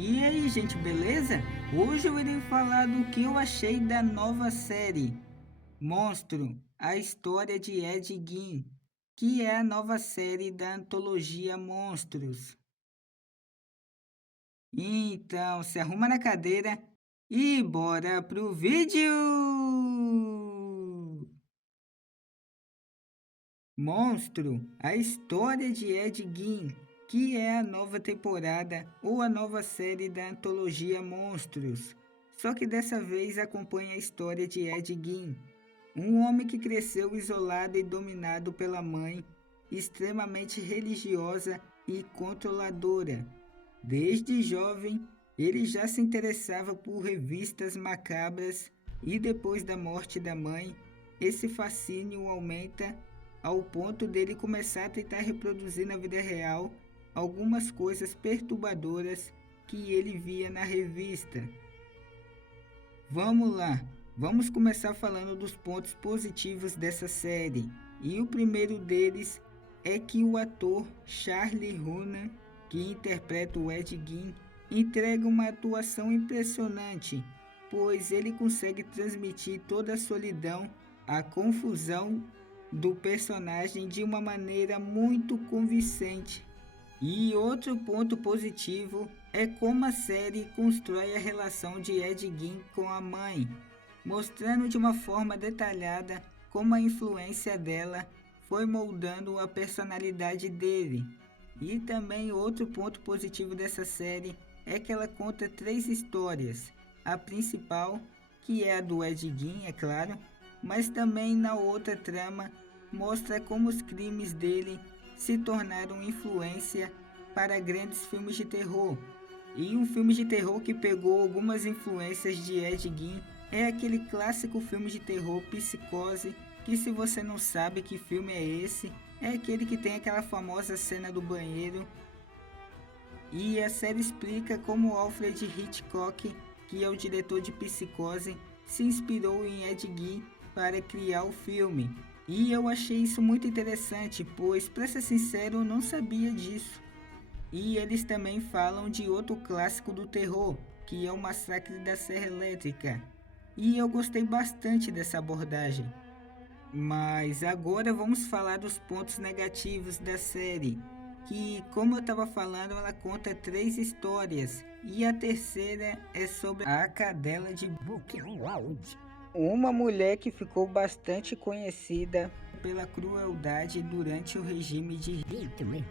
E aí, gente, beleza? Hoje eu irei falar do que eu achei da nova série Monstro, a história de Ed Gein, que é a nova série da antologia Monstros. Então, se arruma na cadeira e bora pro vídeo! Monstro, a história de Ed Gein, que é a nova temporada ou a nova série da antologia Monstros. Só que dessa vez acompanha a história de Ed Gein, um homem que cresceu isolado e dominado pela mãe, extremamente religiosa e controladora. Desde jovem, ele já se interessava por revistas macabras e depois da morte da mãe, esse fascínio aumenta ao ponto dele começar a tentar reproduzir na vida real algumas coisas perturbadoras que ele via na revista. Vamos lá, vamos começar falando dos pontos positivos dessa série. E o primeiro deles é que o ator Charlie Hunnam, que interpreta o Ed Gein, entrega uma atuação impressionante, pois ele consegue transmitir toda a solidão, a confusão do personagem de uma maneira muito convincente. E outro ponto positivo é como a série constrói a relação de Ed Gein com a mãe, mostrando de uma forma detalhada como a influência dela foi moldando a personalidade dele. E também outro ponto positivo dessa série é que ela conta 3 histórias. A principal, que é a do Ed Gein, é claro, mas também na outra trama mostra como os crimes dele se tornaram influência para grandes filmes de terror. E um filme de terror que pegou algumas influências de Ed Gein é aquele clássico filme de terror Psicose, que se você não sabe que filme é esse, é aquele que tem aquela famosa cena do banheiro. E a série explica como Alfred Hitchcock, que é o diretor de Psicose, se inspirou em Ed Gein para criar o filme. E eu achei isso muito interessante, pois, para ser sincero, eu não sabia disso. E eles também falam de outro clássico do terror, que é o Massacre da Serra Elétrica. E eu gostei bastante dessa abordagem. Mas agora vamos falar dos pontos negativos da série, que, como eu estava falando, ela conta 3 histórias, e a terceira é sobre a cadela de Buchenwald, uma mulher que ficou bastante conhecida pela crueldade durante o regime de Hitler.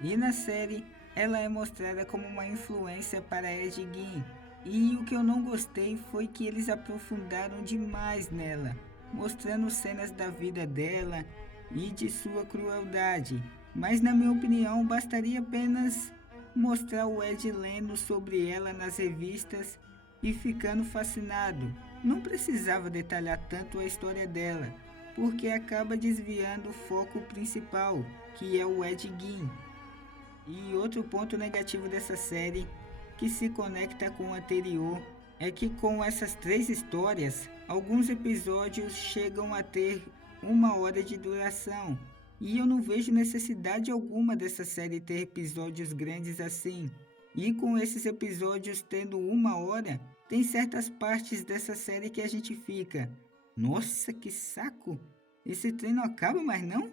E na série, ela é mostrada como uma influência para Ed Gein. E o que eu não gostei foi que eles aprofundaram demais nela, mostrando cenas da vida dela e de sua crueldade. Mas na minha opinião, bastaria apenas mostrar o Ed lendo sobre ela nas revistas e ficando fascinado. Não precisava detalhar tanto a história dela, porque acaba desviando o foco principal, que é o Ed Gein. E outro ponto negativo dessa série, que se conecta com o anterior, é que com essas 3 histórias, alguns episódios chegam a ter 1 hora de duração. E eu não vejo necessidade alguma dessa série ter episódios grandes assim. E com esses episódios tendo 1 hora, tem certas partes dessa série que a gente fica: nossa, que saco! Esse trem não acaba mais não?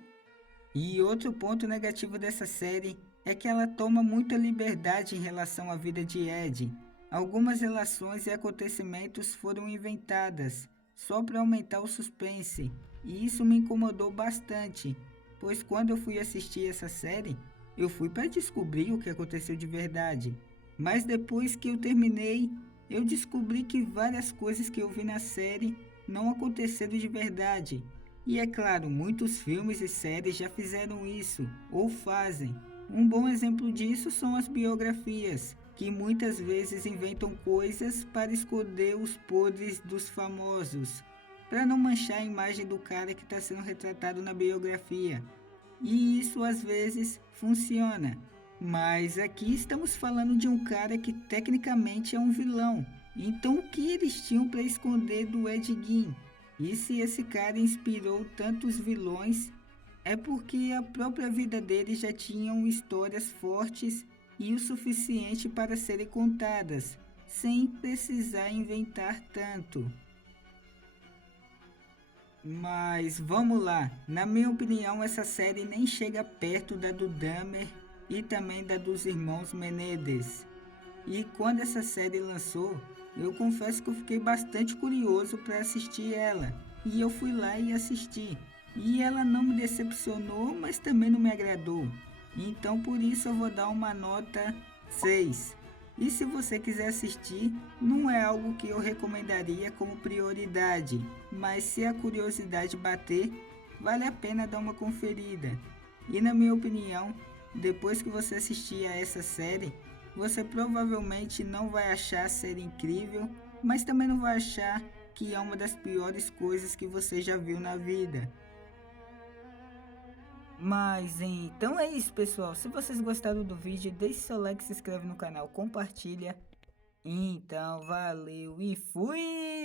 E outro ponto negativo dessa série é que ela toma muita liberdade em relação à vida de Ed. Algumas relações e acontecimentos foram inventadas só para aumentar o suspense, e isso me incomodou bastante, pois quando eu fui assistir essa série, eu fui para descobrir o que aconteceu de verdade. Mas depois que eu terminei, eu descobri que várias coisas que eu vi na série não aconteceram de verdade. E é claro, muitos filmes e séries já fizeram isso, ou fazem. Um bom exemplo disso são as biografias, que muitas vezes inventam coisas para esconder os podres dos famosos, para não manchar a imagem do cara que está sendo retratado na biografia. E isso às vezes funciona. Mas aqui estamos falando de um cara que tecnicamente é um vilão. Então o que eles tinham para esconder do Ed Gein? E se esse cara inspirou tantos vilões, é porque a própria vida dele já tinham histórias fortes e o suficiente para serem contadas, sem precisar inventar tanto. Mas vamos lá, na minha opinião essa série nem chega perto da do Dahmer e também da dos irmãos Menendez. E quando essa série lançou, eu confesso que eu fiquei bastante curioso para assistir ela. E eu fui lá e assisti. E ela não me decepcionou, mas também não me agradou. Então por isso eu vou dar uma nota 6. E se você quiser assistir, não é algo que eu recomendaria como prioridade, mas se a curiosidade bater, vale a pena dar uma conferida. E na minha opinião, depois que você assistir a essa série, você provavelmente não vai achar a série incrível, mas também não vai achar que é uma das piores coisas que você já viu na vida. Mas então é isso, pessoal. Se vocês gostaram do vídeo, deixe seu like, se inscreve no canal, compartilha. Então, valeu e fui!